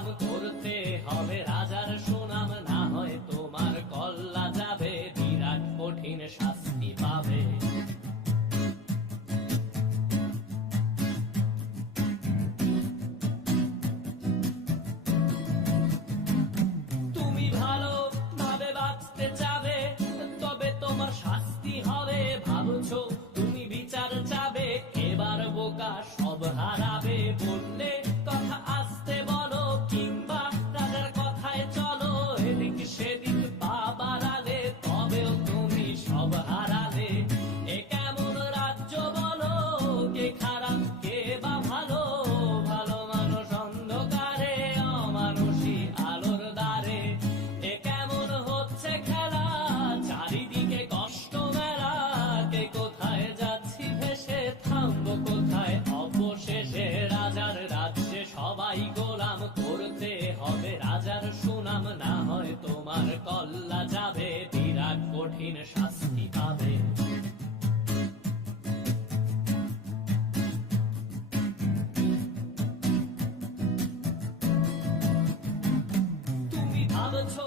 গোলাম করতে হবে রাজার সুনাম, না হয় তোমার কল্লা যাবে, বিরাট কঠিন শাস্তি পাবে। তুমি ভালো ভাবে বাঁচতে চাবে, তবে তোমার শাস্তি হবে। ভাবছো তুমি বিচার চাবে, এবার বোকা সব হারাবে। বললে কথা আসতে বলো, কিংবা রাজার কথায় চলো, এদিক সেদিক বাবার আলে, তবেও তুমি সব হারালে। এ কেমন রাজ্য বলো, কে খারাপ কে বা ভালো? ভালো মানুষ অন্ধকারে, অমানুষী আলোর দ্বারে। এ কেমন হচ্ছে খেলা, চারিদিকে কষ্ট মেলা। কে কোথায় যাচ্ছি ভেসে, থামবো কোথায় অবশেষে? রাজার রাজ্যে সবাই গোলাম করতে হবে রাজার সুনাম, না হয় তোমার কল্লা যাবে, বিরাট কঠিন শাস্তি পাবে। তুমি ভাবছো